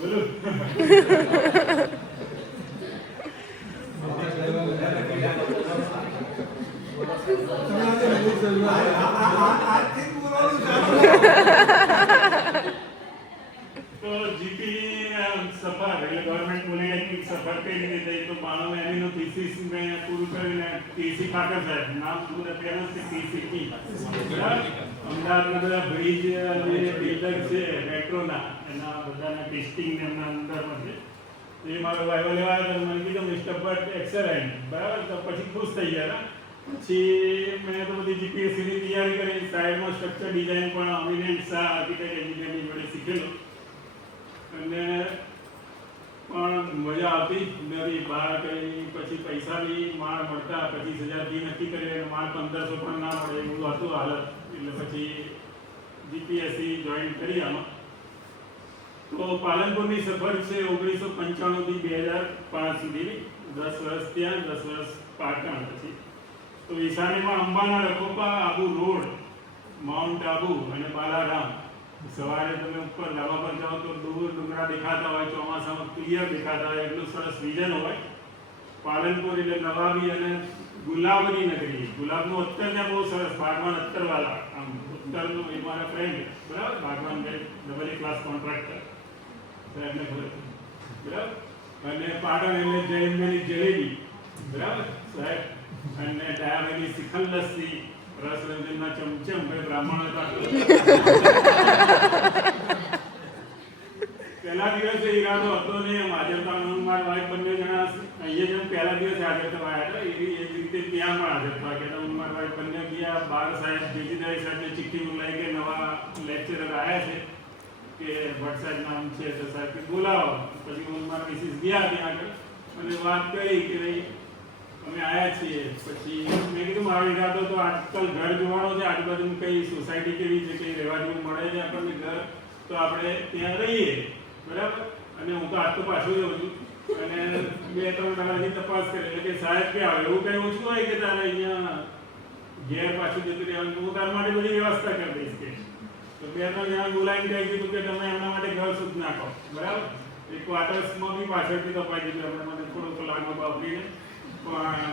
બોલો તો જીપી સફર એટલે ગવર્મેન્ટ પોલિટેકનિક સફર કઈ રીતે થઈ તો 92 એમનું થીસીસ મેં પૂરું કરીને ટીસી ખાતર સાહેબ નામ પૂરું અત્યારે છે ટીસી અમદાવાદના બધા બ્રિજ અને બિલ્ડર છે મેટ્રોના એના બધાના ટેસ્ટિંગ ને એમના અંદરમાં છે એ મારો વાઇવા લેવા આવ્યો મને કીધું મિસ્ટર બટ એક્સેલેન્ટ બરાબર તો પછી ખુશ થઈ ગયા પછી મેં તો બધી જીપીએસસીની તૈયારી કરી સાઈડમાં સ્ટ્રક્ચર ડિઝાઇન પણ અમિનેન્ટ શાહ આર્કિટેક્ટ એન્જિનિયરની જોડે શીખેલો અને પણ મજા આવતી નવી બહાર કઈ પછી પૈસા બી માળ મળતા 25,000 ફી નક્કી કરી અને માળ 1500 પણ ના મળે એવું હતું હાલત એટલે પછી જીપીએસસી જોઈન કરી આમાં તો પાલનપુરની સફર છે 1995 થી 2005 સુધીની 10 વર્ષ ત્યાં 10 વર્ષ પાટણ પછી તો ઈશાનીમાં અંબાના રખોપા આબુ રોડ માઉન્ટ આબુ અને બાલારામ સવારે તમે ઉપર ધાબા પર જાઓ તો દૂર ડુંગરા દેખાતા હોય ચોમાસામાં ક્લિયર દેખાતા હોય એટલું સરસ વિઝન હોય પાલનપુર એટલે નવાબી અને ગુલાબની નગરી ગુલાબનું અત્તર ત્યાં બહુ સરસ બાગવાન અત્તરવાલા આમ અત્તરનું એ મારા ફ્રેન્ડ બરાબર બાગવાન ડબલ ક્લાસ કોન્ટ્રાક્ટર સાહેબને ખબર બરાબર અને પાટણ એટલે જૈનની જલેબી બરાબર સાહેબ અને ડાયાબિટીસ શિખલ લસ્સી રસરંજનના ચમચમ ભાઈ બ્રાહ્મણ હતા પહેલા દિવસે ઈરાદો હતો ને હાજર થવાનો મારા વાઈફ બંને જણા અહીંયા જેમ પહેલા દિવસે હાજર થવા આવ્યા હતા એવી રીતે ત્યાં પણ હાજર થવા ગયા હું મારા વાઈફ બંને ગયા બાર સાહેબ જેજીદારી સાહેબને ચિઠ્ઠી મોકલાઈ કે નવા લેક્ચરર આવ્યા છે કે ભટ્ટ સાહેબ નામ છે તો સાહેબ કે બોલાવો પછી હું મારા મિસિસ ગયા ત્યાં આગળ અને વાત કરી કે ભાઈ અમે આવ્યા છીએ પછી મેં કીધું મારો ઈરાદો તો આજકાલ ઘર જોવાનો છે આજુબાજુ કઈ સોસાયટી કેવી છે કઈ રહેવા જેવું મળે છે આપણને ઘર તો આપણે ત્યાં રહીએ બરાબર અને હું તો આજ તો પાછું જઉં છું અને 2-3 કલાકની તપાસ કરી એટલે કે સાહેબ કે આવે એવું કઈ ઓછું હોય કે તારે અહીંયા ઘેર પાછું જતું રહેવાનું હું તારા માટે બધી વ્યવસ્થા કરી દઈશ કે તો 2-3 જણા બોલાવીને કહી દીધું કે તમે એમના માટે ઘર શુદ્ધ નાખો બરાબર એ ક્વાર્ટર્સમાં બી પાછળથી તપાઈ દીધું એમણે મને થોડો કલાકમાં બાપરીને પણ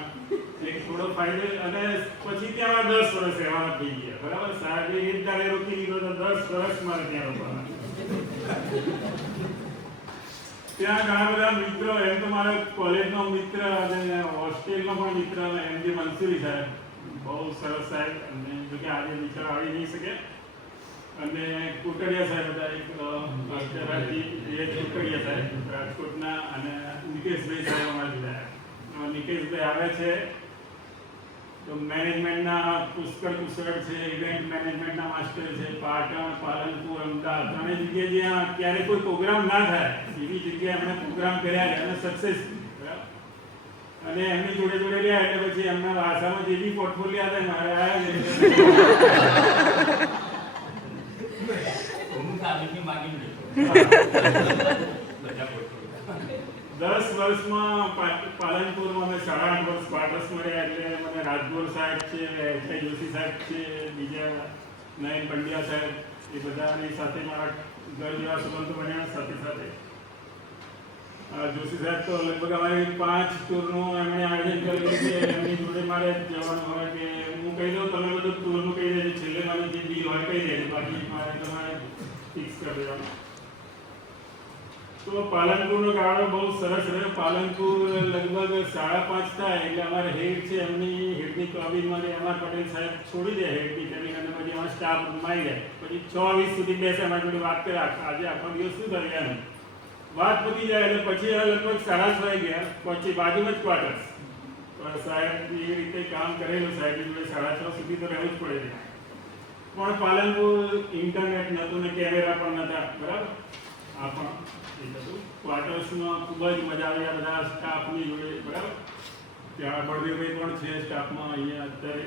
એક થોડો ફાયદો અને પછી ત્યાં 10 વર્ષ રહેવાના થઈ ગયા બરાબર સાહેબે એક દાડે રોકી દીધો તો 10 વર્ષ મારે ત્યાં રોકવાના ત્યાં ઘણા બધા મિત્રો એમ તો મારા કોલેજનો મિત્ર અને હોસ્ટેલનો પણ મિત્ર એમ જે મંસૂરી સાહેબ બહુ સરસ સાહેબ અને જો કે આજે બિચારા આવી નહીં શકે અને કુકડિયા સાહેબ હતા એક કુકડિયા સાહેબ રાજકોટના અને નિકેશભાઈ સાહેબ અમારા જોડાયા નિકેશભાઈ આવે છે તો મેનેજમેન્ટના પુષ્કળ કુશળ છે ઇવેન્ટ મેનેજમેન્ટના માસ્ટર છે પાટણ પાલનપુર અમદાવાદ ત્રણેય જગ્યાએ જ્યાં ક્યારે કોઈ પ્રોગ્રામ ના થાય એવી જગ્યાએ એમણે પ્રોગ્રામ કર્યા છે અને સક્સેસ અને એમની જોડે જોડે રહ્યા એટલે પછી એમના ભાષામાં જે બી પોર્ટફોલિયો હતા મારે આવ્યા 10 વર્ષમાં પાલનપુરમાં મેં 8.5 વર્ષ ક્વાર્ટર્સમાં રહ્યા એટલે મને રાજગોર સાહેબ છે એચ જોશી સાહેબ છે બીજા નયન પંડ્યા સાહેબ એ બધાની સાથે મારા ઘર જેવા સંબંધો બન્યા સાથે સાથે જોશી સાહેબ તો લગભગ અમારી 5 ટૂરનું એમણે આયોજન કરેલું છે એમની જોડે મારે જવાનું હોય કે હું કહી દઉં તમે બધું ટૂરનું કહી દેજો છેલ્લે મારે જે ડીલ હોય કહી દેજો બાકી મારે તમારે ફિક્સ કરી દેવાનું તો પાલનપુરનો ગાળો બહુ સરસ રહ્યો પાલનપુર લગભગ 5:30 થાય એટલે અમારે હેડ છે એમની હેડની કોબીનમાંથી અમર પટેલ સાહેબ છોડી દે હેડની કરી અને પછી અમારા સ્ટાફ રૂમમાં આવી જાય પછી 6:20 સુધી બેસે અમારી જોડે વાત કરે આજે આખો દિવસ શું કર્યું વાત પતી જાય એટલે પછી લગભગ 6:30 ગયા પછી બાજુમાં જ ક્વાર્ટર્સ સાહેબ એ રીતે કામ કરેલું સાહેબની જોડે 6:30 સુધી તો રહેવું જ પડે છે પણ પાલનપુર ઇન્ટરનેટ નહોતું ને કેમેરા પણ નહોતા બરાબર આ પણ એ બધું ક્વાર્ટર્સમાં ખૂબ જ મજા આવી બધા સ્ટાફની જોડે બરાબર ત્યાં બળદેવભાઈ પણ છે સ્ટાફમાં અહીંયા અત્યારે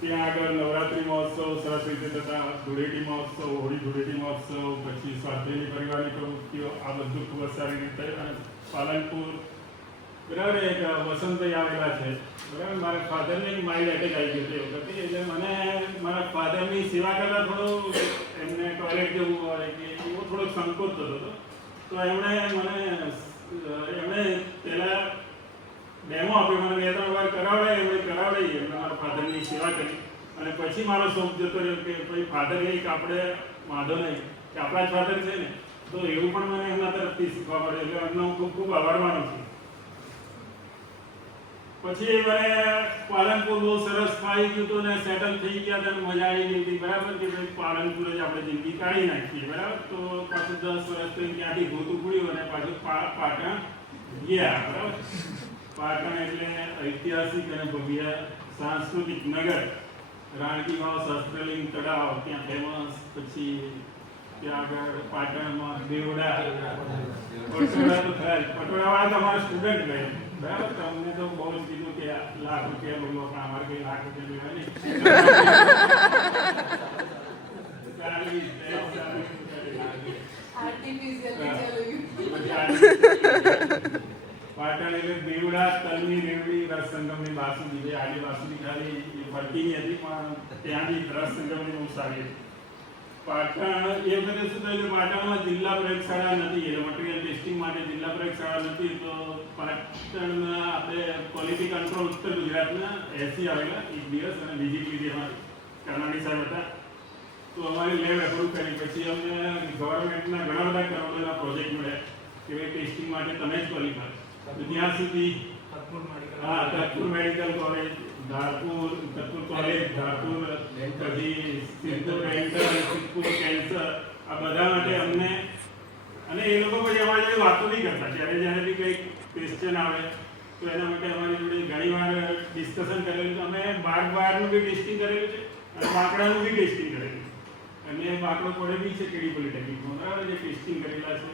ત્યાં આગળ નવરાત્રિ મહોત્સવ સરસ રીતે થતા ધૂળેટી મહોત્સવ હોળી ધૂળેટી મહોત્સવ પછી સ્વાધ્યાયની પરિવારની પ્રવૃત્તિઓ આ બધું ખૂબ જ સારી રીતે અને પાલનપુર બરાબર એક વસંતભાઈ આવેલા છે બરાબર મારા ફાધરને માઇલ્ડ એટેક આવી ગયો તે વખતે એટલે મને મારા ફાધરની સેવા કરતાં થોડું એમને ટોયલેટ જવું હોય કે એવો થોડો થોડોક સંકોચ થતો હતો. તો એમણે પહેલા ડેમો આપ્યો, મને 2-3 વાર કરાવડાવી એમણે મારા ફાધરની સેવા કરી. અને પછી મારો શોખ જતો રહ્યો કે ભાઈ ફાધર એક આપણે વાંધો નહીં કે આપણા જ ફાધર છે ને, તો એવું પણ મને એમના તરફથી શીખવા મળે, એટલે એમનો હું ખૂબ ખૂબ આભાર માનું છું. પછી મને પાલનપુર બહુ સરસ ફાવી ગયું હતું ને સેટલ થઈ ગયા હતા, મજા આવી ગઈ હતી. બરાબર કે ભાઈ પાલનપુર જ આપણે જિંદગી કાઢી નાખીએ. બરાબર, તો પાછું 10 વર્ષ તો ત્યાંથી ગોતું પડ્યું અને પાછું પાટણ ગયા. બરાબર, પાટણ એટલે ઐતિહાસિક અને ભવ્ય સાંસ્કૃતિક નગર. રાણકી વાવ, શસ્ત્રલિંગ તળાવ ત્યાં ફેમસ. પછી ત્યાં આગળ પાટણમાં દેવડા, પટોળા તો થાય. પટોળાવાળા તો અમારા સ્ટુડન્ટ ગયે. બરાબર, તમને તો બહુ જ કીધું કે લાખ રૂપિયા બોલો, પણ અમારે કઈ લાખ રૂપિયા લેવા નહીં. પાટણ એટલે દેવડા, તલની રેવડી, રસ સંગમની બાસુંદી. જે આજે બાસુંદી ખાલી ફરકીની હતી, પણ ત્યાં બી રસ સંગમની બહુ સારી હતી. પાટણ એ વખતે શું થયું, પાટણમાં જિલ્લા પ્રયોગશાળા નથી, એટલે મટીરિયલ ટેસ્ટિંગ માટે જિલ્લા પ્રયોગશાળા નથી. તો પાટણના આપણે ક્વોલિટી કંટ્રોલ ઉત્તર ગુજરાતના એસી આવેલા એક દિવસ, અને બીજી અમારી કરનાળી સાહેબ હતા. તો અમારી લેબ એપ્રૂવ કરી. પછી અમને ગવર્મેન્ટના ઘણા બધા કરોડોના પ્રોજેક્ટ મળ્યા કે ભાઈ ટેસ્ટિંગ માટે તમે જ ક્વોલિફાય. તો ત્યાં સુધી તત્પુર medical college, Dharpur college, Dharpur, પછી સિદ્ધપુર કેન્સર, આ બધા માટે અમને, અને એ લોકો પછી અમારી જોડે વાતો બી કરતા. જ્યારે બી કંઈક ક્વેશ્ચન આવે તો એના માટે અમારી જોડે ઘણી વાર ડિસ્કશન કરેલું. અમે બારનું બી ટેસ્ટિંગ કરેલું છે અને બાંકડાનું બી ટેસ્ટિંગ કરેલું છે. અને બાંકડો પડે બી છે કેડી પોલિટેકનિકમાં. બરાબર, જે ટેસ્ટિંગ કરેલા છે.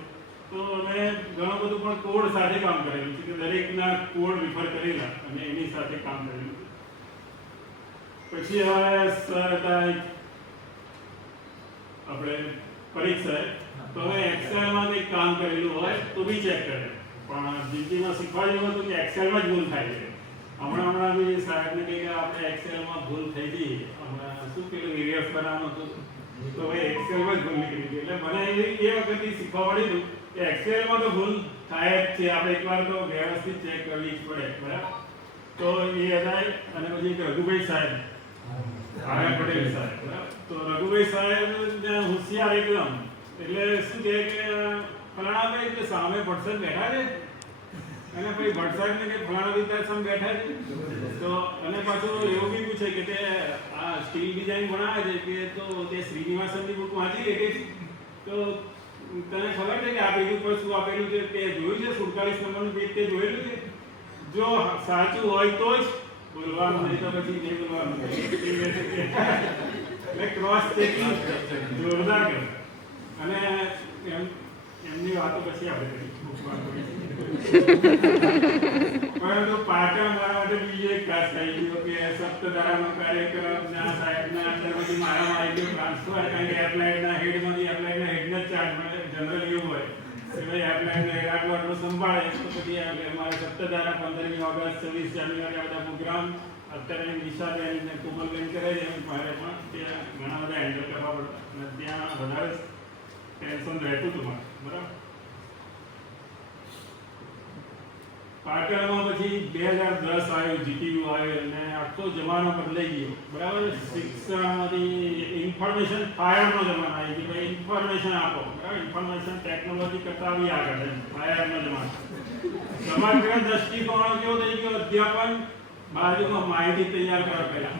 તો અમે ઘણું બધું પણ કોડ સાથે કામ કરેલું છે, કે દરેકના કોડ રિફર કરેલા અને એની સાથે કામ કરેલું. પછી હવે સર હતા આપણે પરીક્ષા, તો હવે એક્સેલમાં કંઈક કામ કરેલું હોય તો બી ચેક કરે. પણ જિંદગીમાં શીખવાડ્યું હતું કે એક્સેલમાં જ ભૂલ થાય છે. હમણાં બી સાહેબને કહે કે આપણે એક્સેલમાં ભૂલ થઈ ગઈ, હમણાં શું પેલું વિડીએફ બનાવવાનું હતું, તો હવે એક્સેલમાં જ ભૂલ નીકળી ગઈ. એટલે મને એ વખતથી શીખવા મળ્યું કે એક્સેલમાં તો ભૂલ થાય જ છે, આપણે એકવાર તો વ્યવસ્થિત ચેક કરવી જ પડે. બરાબર, તો એ હતા. અને પછી રઘુભાઈ સાહેબ, આર્ય પટેલ સાહેબ. બરાબર, તો રઘુભાઈ સાહેબ હોશિયાર એકદમ. એટલે શું કહે કે ફલાણા ભાઈ કે સામે ભટ્ટ બેઠા છે, અને ભાઈ ભટ્ટ સાહેબને કે ફલાણા વિસ્તાર સામે બેઠા છે. તો અને પાછું એવું બી પૂછે કે તે આ સ્ટીલ ડિઝાઇન બનાવે છે કે તો તે શ્રીનિવાસનની બુક વાંચી લે કે, તો તને ખબર છે કે આ પેજ ઉપર શું આપેલું છે તે જોયું છે? 47 નંબરનું પેજ તે જોયેલું છે? જો સાચું હોય તો જ બોલવાનું, નહીં તો પછી નહીં બોલવાનું. એટલે ક્રોસ ચેકિંગ જોરદાર કરે. અને એમની વાતો પછી આપણે કરીએ. પરંતુ પાટણ મારા માટે બીજો એક ખાસ થઈ ગયો કે સપ્તધારાનો કાર્યક્રમ ના સાહેબના અંદર બધી મારામાં આવી ગયો ટ્રાન્સફર. કારણ કે એપ્લાઇડના હેડમાંથી એપ્લાઇડના હેડને જ ચાર્જ મળે. જનરલ એવું હોય કે ભાઈ એપ્લાઇડના હેડ આટલું આટલું સંભાળે, તો પછી અમારે સપ્તધારા 15મી ઓગસ્ટ, 26 જાન્યુઆરી આ બધા પ્રોગ્રામ અત્યારે નિશાબેન ને કોમલબેન કરે છે. મારે પણ ત્યાં ઘણા બધા હેન્ડલ કરવા પડતા અને ત્યાં વધારે ટેન્શન રહેતું હતું મારે. બરાબર, પાટણમાં પછી 2010 આવ્યું, જીટીયુ આવ્યું અને આખો જમાનો બદલાઈ ગયો. બરાબર, શિક્ષણમાંથી ઇન્ફોર્મેશન ફાયરનો જમાનો આવી ગયો. ભાઈ ઇન્ફોર્મેશન આપો. બરાબર, ઇન્ફોર્મેશન ટેકનોલોજી કરતા બી આગળ છે, ફાયરનો જમાનો. સમગ્ર દ્રષ્ટિકોણ કેવો થઈ ગયો? અધ્યાપન બાજુમાં માહિતી તૈયાર કરો પહેલા.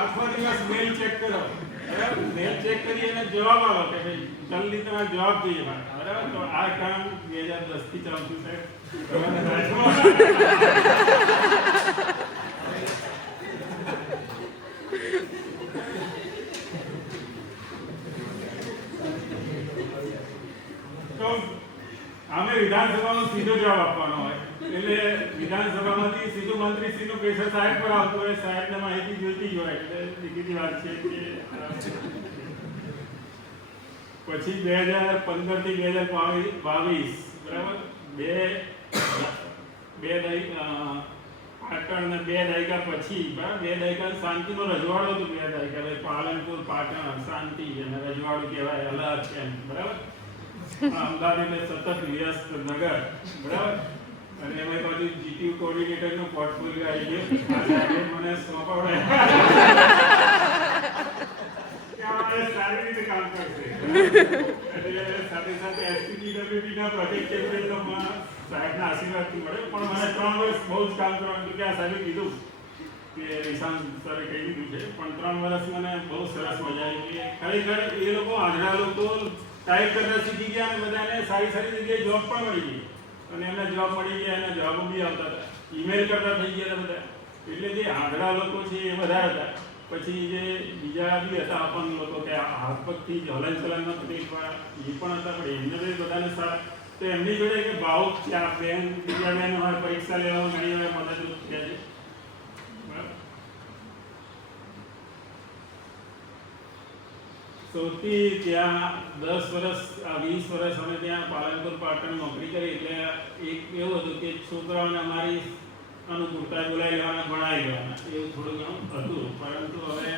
આખો દિવસ મેલ ચેક કરો. બરાબર, મેલ ચેક કરી અને જવાબ આપો કે ભાઈ જલ્દી તમારે જવાબ જોઈએ મારે. બરાબર, તો આ કામ 2010 થી ચાલતું છે. તો અમે વિધાનસભામાં સીધો જવાબ આપવાનો હોય, એટલે વિધાનસભામાંથી સીધું મંત્રીશ્રીનું પ્રેશર સાહેબ પર આવતું હોય. સાહેબને માહિતી જોઈતી હોય એટલે દીકરીની વાત છે કે પછી 2015 થી 2022 બરાબર, પાટણ ને 2 દાયકા પછી બરાબર 2 દાયકા શાંતિનો રજવાડો હતો 2 દાયકા ભાઈ પાલનપુર પાટણ શાંતિ અને રજવાડું કહેવાય અલગ છે બરાબર અમદાવાદ એટલે સતત વ્યસ્ત નગર બરાબર અને એમાં પાછું જીટીયુ કોઓર્ડિનેટરનો પોર્ટફોલિયો આવી ગયો આજે મને સોંપવડાય કે સારી રીતે કામ કરશે એટલે સાથે સાથે એસપીડીડબ્લ્યુડી ના પ્રોજેક્ટ કેબિનેટમાં સાહેબના આશીર્વાદથી મળે પણ મને 3 વર્ષ બહુ જ કામ કરવાનું હતું કે આ સાહેબે કીધું કે નિશાંત સરે કહી દીધું છે પણ 3 વર્ષ મને બહુ સરસ મજા આવી કે ખરેખર એ લોકો આંધળા લોકો ટાઈપ કરતા શીખી ગયા અને બધાને સારી સારી જગ્યાએ જોબ પણ મળી ગઈ અને એમને જોબ મળી ગયા એના જવાબો બી આવતા હતા ઈમેલ કરતા થઈ ગયા બધા એટલે જે આંધળા લોકો છે એ બધા હતા પછી જે બીજા બી હતા આપણ લોકો કે હાથ પગથી જ હલન ચલનમાં તકલીફ એ પણ હતા પણ એમને બી બધાને સારા તો એમની જોડે કે ભાવુક છે આ બેન બીજા બેન હોય પરીક્ષા લેવા ઘણી વાર મદદરૂપ થયા છે સૌથી ત્યાં 10 વર્ષ 20 વર્ષ અમે ત્યાં પાલનપુર પાટણ નોકરી કરી એટલે એક એવું હતું કે છોકરાઓને અમારી અનુકૂળતા બોલાવી લેવાના ભણાવી લેવાના એવું થોડું ઘણું હતું પરંતુ હવે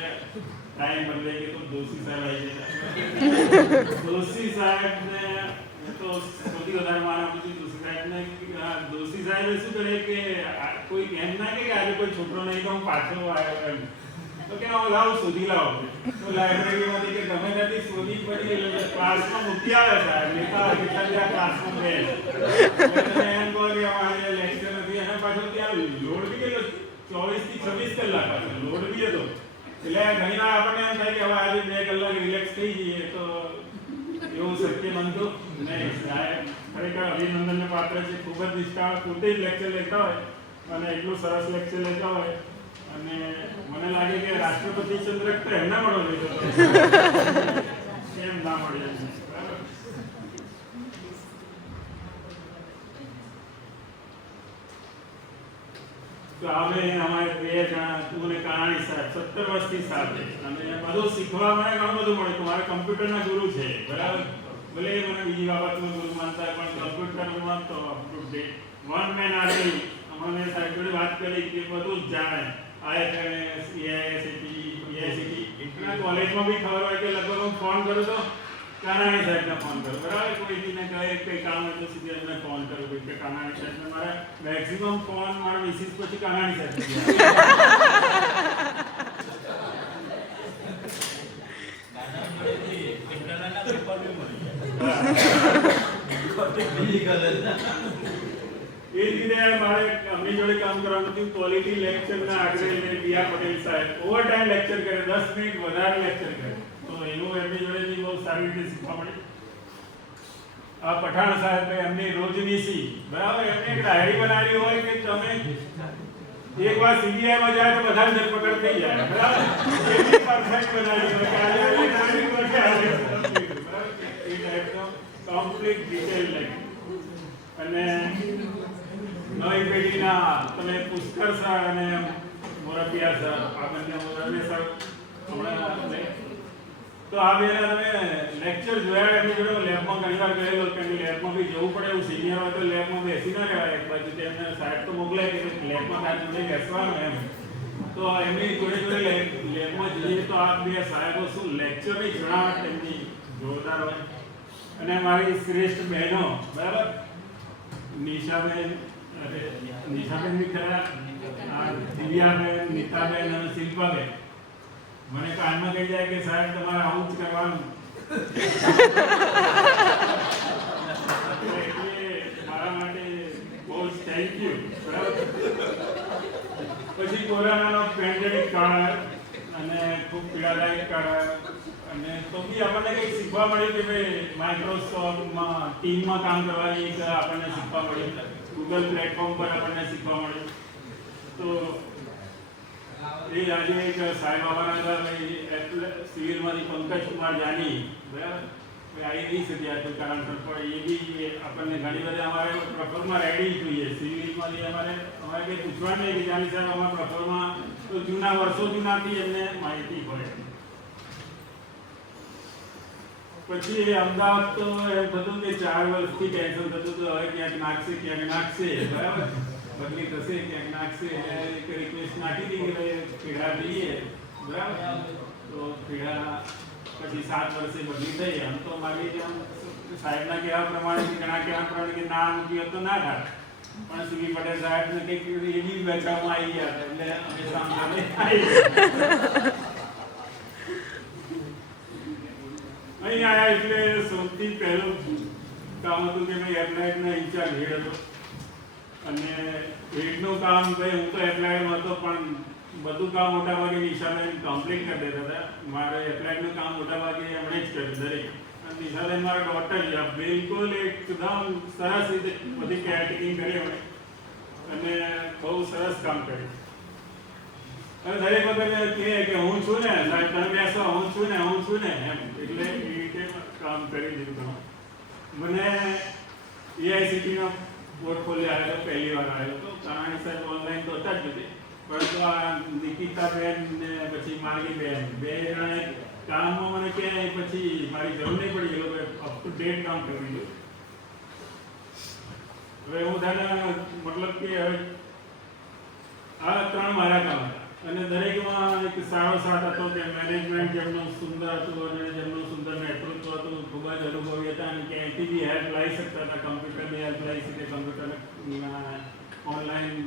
ટાઈમ બદલાઈ ગયો તો દોશી સાહેબ આવી ગયા દોશી સાહેબને તો સૌથી વધારે માન આપું છું દોશી સાહેબે શું કરે કે કોઈ એમ ના કે આજે કોઈ છોકરો નહીં તો હું પાછો આવ્યો એમ તો કે લાવો શોધી લાવો તો લાઇબ્રેરીમાંથી કે ગમે ત્યાંથી શોધી પડી ક્લાસમાં મૂકી આવે સાહેબ લેતા કેટલા ક્લાસમાં બે એમ કહો કે અમારે લેક્ચર નથી અને પાછો ત્યાં લોડ બી કેટલો 24 થી 26 કલાક લોડ બી હતો એટલે ઘણી વાર આપણને એમ થાય કે હવે આજે 2 કલાક રિલેક્સ થઈ જઈએ તો એવું શક્ય બનતું નહીં સાહેબ ખરેખર અભિનંદનને પાત્ર છે ખૂબ જ નિષ્ઠા પોતે જ લેક્ચર લેતા હોય અને એટલું સરસ લેક્ચર લેતા હોય અને મને લાગે કે રાષ્ટ્રપતિ ચંદ્રક તો એમના મળો લીધો કેમ ના મળે તો હવે અમારે 2 જણા તું અને કાનાણી સાહેબ 17 વર્ષથી સાથે અને બધું શીખવા મને ઘણું બધું મળે મારે કમ્પ્યુટરના ગુરુ છે બરાબર ભલે મને બીજી બાબતમાં ગુરુ માનતા પણ કમ્પ્યુટરમાં તો વન મેન આર્મી અમને સાહેબ જોડે વાત કરી કે બધું જ જાણે આઈએફએમએસ એઆઈએસટી પીઆઈસીટી એટલા કોલેજમાં બી ખબર હોય કે લગભગ હું ફોન કરું તો કાનાણી સાહેબને ફોન કરું બરાબર કોઈને કહે કંઈ કામ હોય તો સીધે એમને ફોન કરું કે કાનાણી સાહેબને મારા મેક્સિમમ ફોન મારા મિસિસ પછી કાનાણી સાહેબ એ જ રીતે મારે અમની જોડે કામ કરવાનું હતું ક્વોલિટી લેક્ચરના આગ્રહ બીઆર પટેલ સાહેબ ઓવર ટાઈમ લેક્ચર કરે 10 મિનિટ વધારે લેક્ચર કરે તો એનું એમની જોડેથી બહુ સારી રીતે શીખવા મળે આ પઠાણ સાહેબ એમની રોજની સી બરાબર એમને એક ડાયરી બનાવી હોય કે તમે એક વાર સીબીઆઈમાં જાય તો બધા ધરપકડ થઈ જાય બરાબર એટલી પરફેક્ટ બનાવી હોય કે આજે એ ડાયરી પર કે આજે બરાબર એ ટાઈપનો કમ્પ્લીટ ડિટેલ લખી અને નવી પેઢીના તમે પુષ્કર સર અને મોરપિયા સર આ બંને મોરપિયા સર હમણાં તો આ બેના તમે લેક્ચર જોયા એમની જોડે લેબમાં ઘણી વાર ગયેલો કે લેબમાં બી જવું પડે એવું સિનિયર હોય તો લેબમાં બેસી ના રહેવાય એક બાજુ તેમને સાહેબ તો મોકલે કે લેબમાં તાર જોડે બેસવાનું એમ તો એમની જોડે જોડે લેબમાં જઈએ તો આ બે સાહેબો શું લેક્ચરની જણાવટ એમની જોરદાર હોય અને મારી શ્રેષ્ઠ બહેનો બરાબર નિશાબેન બી ખરા દિવ્યાબેન નીતાબેન અને શિલ્પાબેન મને કાનમાં કહી જાય કે સાહેબ તમારે આવું જ કરવાનું એટલે મારા માટે બહુ જ થેન્ક યુ બરાબર પછી કોરોનાનો પેન્ડેમિક કાળ અને ખૂબ પીડાદાયક કાળ અને તો બી આપણને કંઈક શીખવા મળ્યું કે ભાઈ માઇક્રોસોફ્ટમાં ટીમમાં કામ કરવાની એક આપણને શીખવા મળ્યું ગૂગલ પ્લેટફોર્મ પર આપણને શીખવા મળ્યું તો એ આજે એક સાંઈ બાબાના દ્વારા સિવિલમાંથી પંકજ કુમાર જાની બરાબર આવી નહીં શક્યા કોઈ કારણસર પણ એ બી આપણને ઘણી બધી અમારે પ્રફરમાં રેડી જોઈએ સિવિલમાંથી અમારે કંઈ પૂછવા નહીં કે જાની સાહેબ અમારા પ્રફરમાં તો જૂના વર્ષો જૂનાથી એમને માહિતી હોય પછી અમદાવાદ તો એમ થતું કે 4 વર્ષથી ટેન્શન થતું તો હવે ક્યાંક નાખશે બરાબર બદલી થશે ક્યાંક નાખશે એટલે એક રિક્વેસ્ટ નાખી હતી કે ભાઈ પીડા લઈએ બરાબર, તો પીડા પછી 7 વર્ષે બદલી થઈ. આમ તો મારી જેમ સાહેબના કહેવા પ્રમાણે ઘણા કહેવા પ્રમાણે કે ના મૂકી તો ના થાય, પણ સીવી પટેલ સાહેબને કંઈક એવી બેચામાં આવી ગયા એટલે અમે સામે અહીં આવ્યા. એટલે સૌથી પહેલું કામ હતું કે ભાઈ એપ્લાયડના ઇન્ચાર્જ હેડ હતો, અને હેડનું કામ ભાઈ હું તો એપ્લાયડમાં હતો પણ બધું કામ મોટા ભાગે નિશાબેન કમ્પ્લીટ કરી દેતા હતા. મારે એપ્લાયડનું કામ મોટા ભાગે એમણે જ કર્યું દરેક. અને નિશાબેન મારા ડોટર છે, બિલકુલ એકદમ સરસ રીતે બધી કેરટેકિંગ કરી એમણે, અને બહુ સરસ કામ કર્યું. અને દરેક વખતે કહે કે હું છું ને સાહેબ, તમે બેસો, હું છું ને એમ, એટલે એ રીતે કામ કરી દીધું. મને એઆઈસીટીનો પોર્ટફોલિયો આવ્યો હતો, પહેલી વાર આવ્યો હતો. કારણે સાહેબ ઓનલાઈન તો હતા જ નથી, પરંતુ આ નિકિતાબેન ને પછી માર્ગીબેન બે જણાએ કામમાં મને કહે પછી મારી જરૂર નહીં પડી, એ લોકોએ અપ ટુ ડેટ કામ કરી દીધું. હવે હું દાદા મતલબ કે હવે આ 3 મારા કામ હતા, અને દરેકમાં એક સારો સાથ હતો કે મેનેજમેન્ટ જેમનું સુંદર હતું અને જેમનું સુંદર નેતૃત્વ હતું, ખૂબ જ અનુભવી હતા અને ક્યાંયથી બી હેલ્પ લઈ શકતા હતા. કમ્પ્યુટરની હેલ્પ લઈ શકે, કમ્પ્યુટરના ઓનલાઈન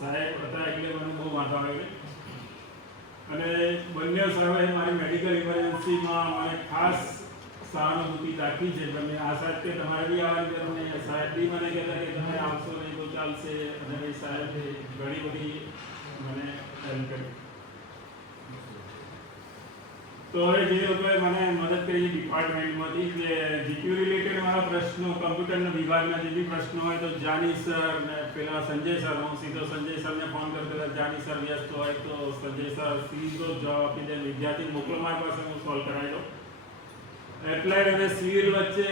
સાહેબ હતા, એટલે મને બહુ વાંધો આવ્યો. અને બંને સાહેબે મારી મેડિકલ ઇમરજન્સીમાં મને ખાસ સહાનુભૂતિ દાખવી છે. બંને આ સાહેબ કે તમારે બી આવવાની જરૂર નહીં, સાહેબ બી મને કહેતા કે તમે આવશો નહીં તો ચાલશે, અને એ સાહેબ ઘણી બધી મને હેલ્પ કરી. તો હવે જે લોકોએ મને મદદ કરી ડિપાર્ટમેન્ટમાંથી કે જીપીયુ રિલેટેડ મારા પ્રશ્નો, કમ્પ્યુટરના વિભાગના જે બી પ્રશ્નો હોય તો જાની સર ને પેલા સંજય સર, હું સીધો સંજય સરને ફોન કરતો હતો. જાની સર વ્યસ્ત હોય તો સંજય સર સીધો જવાબ આપી દે, વિદ્યાર્થી મોકલો મારી પાસે, હું સોલ્વ કરાવી દઉં. એપ્લાયડ અને સિવિલ વચ્ચે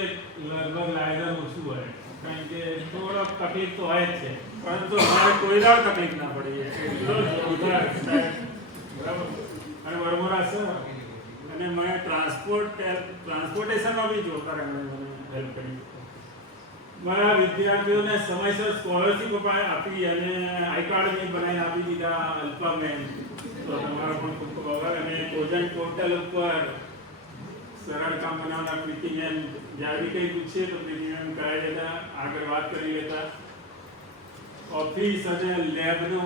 લગભગ લાયદા ઓછું હોય, કારણ કે થોડો તકલીફ તો હોય જ છે, પરંતુ અમારે કોઈ દાળ તકલીફ ના પડી એટલો બરાબર. અને વરમોરા સર અને મને ટ્રાન્સપોર્ટેશનમાં બી જોતા મને હેલ્પ કરી. મારા વિદ્યાર્થીઓને સમયસર સ્કોલરશીપ પણ આપી અને આઈ કાર્ડ બી બનાવીને આપી દીધા અલ્પામેન, તો તમારો પણ ખૂબ ખૂબ આભાર. અને ભોજન પોર્ટલ ઉપર સરળ કામ બનાવનાર પ્રીતિમેન જ્યારે બી કંઈ પૂછીએ તો પ્રીતિમેન કરાવી દેતા, આગળ વાત કરી લેતા. ઓફિસ અને લેબનો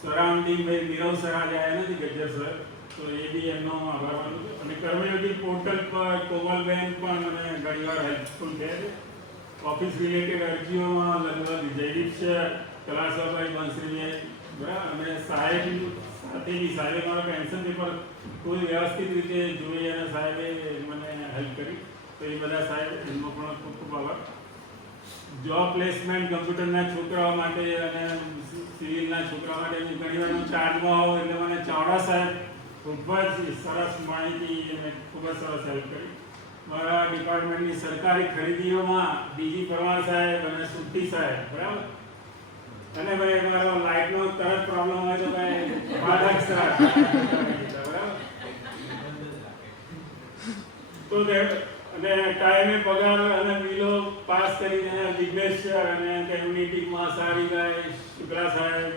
સરાઉન્ડિંગ ભાઈ નીરવ સર આજે આવ્યા નથી, ગજ્જર સર, તો એ બી એમનો આભાર માનું છું. અને કર્મયોગી પોર્ટલ પર કોમલબેન પણ મને ઘણીવાર હેલ્પફુલ છે. ઓફિસ રિલેટેડ અરજીઓમાં લગભગ જયદીપ છે, કલાસાભાઈ, બંસરીબેન બરાબર, અને સાહેબ સાથેની સાહેબે મારા પેન્શન પેપર કોઈ વ્યવસ્થિત રીતે જોઈ અને સાહેબે મને હેલ્પ કરી, તો એ બધા સાહેબ એમનો પણ ખૂબ ખૂબ આભાર. જોબ પ્લેસમેન્ટ કમ્પ્યુટરના છોકરાઓ માટે અને સિવિલના છોકરાઓ માટે ઘણી વાર હું ચાર્જમાં હોઉં એટલે મને ચાવડા સાહેબ ખૂબ જ સરસ માહિતી અને ખૂબ જ સરસ હેલ્પ કરી. મારા ડિપાર્ટમેન્ટની સરકારી ખરીદીઓમાં ડીજી પરમાર સાહેબ અને સુટ્ટી સાહેબ બરાબર. અને ભાઈ મારો લાઇટનો તરત પ્રોબ્લેમ હોય તો ભાઈ બાધક સાહેબ બરાબર. તો અને ટાઈમે પગાર અને બિલો પાસ કરીને વિઘ્નેશ સર અને તેમની ટીમમાં સારી ગાય શુક્લા સાહેબ,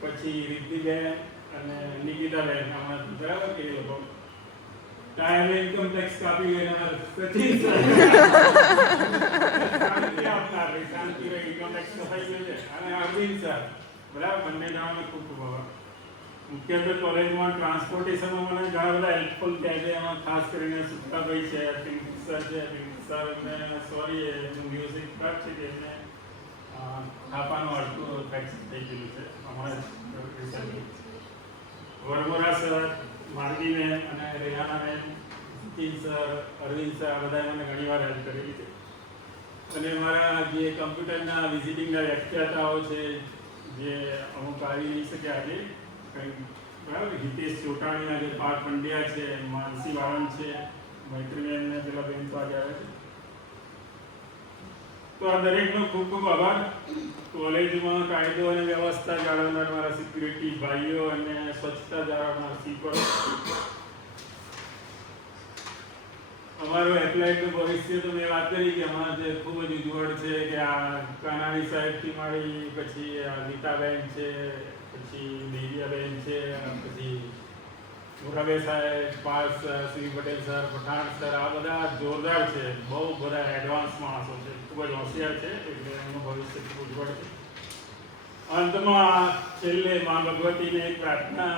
પછી રિદ્ધિબેન અને નિકિતાબેન આમાં બરાબર કે લોકો ટાઈમે ઇન્કમ ટેક્સ કાપી લેનાર સચિન સર શાંતિ આપનાર શાંતિ ઇન્કમ ટેક્સ કપાઈ ગયો છે, અને અરવિંદ સર બરાબર. બંને જણાને ખૂબ ખૂબ આભાર. મુખ્યત્વે કોલેજમાં ટ્રાન્સપોર્ટેશનમાં મને ઘણા બધા હેલ્પફુલ થાય છે. એમાં ખાસ કરીને સુક્તાભાઈ છે, સર છે, સર એમને સોરી એનું મ્યુઝિક ક્લાસ છે કે એમને થાપાનું અડધું ફેક્શન થઈ ગયેલું છે અમારા વરમોરા સર, માર્ગીબેન અને રેહાનાબેન, સચિન સર, અરવિંદ સર આ બધાએ મને ઘણીવાર હેલ્પ કરેલી છે. અને મારા જે કમ્પ્યુટરના વિઝિટિંગના વ્યાખ્યાતાઓ છે જે અમુક આવી નહીં શકે આજે કંઈ બરાબર, હિતેશ ચોટાણીના જે પાર્થ પંડ્યા છે, માનસી વાળંદ છે, મૈત્રીબેન ને પેલા બેન તો આજે આવે છે. તો આ દરેકનો ખૂબ ખૂબ આભાર. કોલેજમાં કાયદો અને વ્યવસ્થા જાળવનાર મારા સિક્યુરિટી ભાઈઓ અને સ્વચ્છતા જાળવનાર સ્વીપરો, અમારું એપ્લાઇડનું ભવિષ્ય તો મેં વાત કરી કે હમણાં જે ખૂબ જ ઉજ્જવળ છે કે આ કાનાણી સાહેબથી મારી, પછી આ નીતાબેન છે, પછી દેવિયાબેન છે, પછી મોરાબે સાહેબ, Parth sir, Shri Patel sir, Pathan sir, આ બધા જોરદાર છે, બહુ બધા એડવાન્સ માણસો છે, ખૂબ જ હોશિયાર છે, એટલે એનું ભવિષ્ય ખૂબ ઉજ્જવળ છે. અંતમાં છેલ્લે મા ભગવતીને એક પ્રાર્થના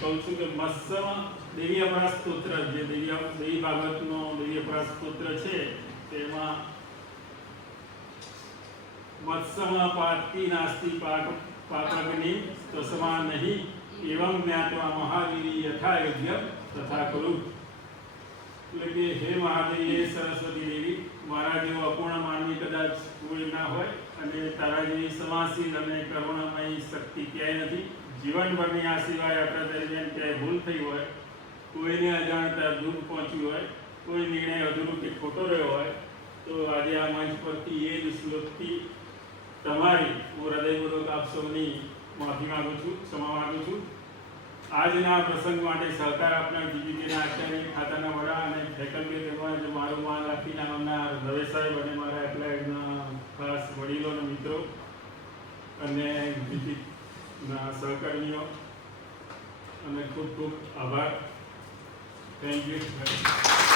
કહું છું કે મત્સ્યમાં દેવીઅપરા સ્તોત્ર, જે દેવી ભાગવતનો દેવીઅપરા સ્તોત્ર છે, તેમાં મત્સ્યમાં પાતકી નાસ્તિ પાકગ્નિ તસ્મા નહીં એવં જ્ઞાત્વા મહાવીરી યથા યજ્ઞ તથા કરું. એટલે કે હે મહાદેવી, સરસ્વતી દેવી, મારા જેવો અપૂર્ણ માનવી કદાચ કોઈ ના હોય, અને તારા જેવી સમાશીલ અને કરુણામય શક્તિ ક્યાંય નથી. જીવનભરની આ સિવાય યાત્રા દરમિયાન ક્યાંય ભૂલ થઈ હોય, કોઈને અજાણતા દુઃખ પહોંચ્યું હોય, કોઈ નિર્ણય અધૂરો કે ખોટો રહ્યો હોય, તો આજે આ મંચ પરથી એ જ શ્લોકથી તમારી હું હૃદયપૂર્વક આપ સૌની માફી માગું છું, ક્ષમા માગું છું. આજના પ્રસંગ માટે સહકાર આપનાર જીબીકેના આચાર્ય, ખાતાના વડા અને ફેકલ્ટી તેમજ મારું માન રાખીને આવનાર દવે સાહેબ અને મારા એપ્લાઇડના ખાસ વડીલો અને મિત્રો અને જીપીના સહકર્મીઓ, અને ખૂબ ખૂબ આભાર. Thank you.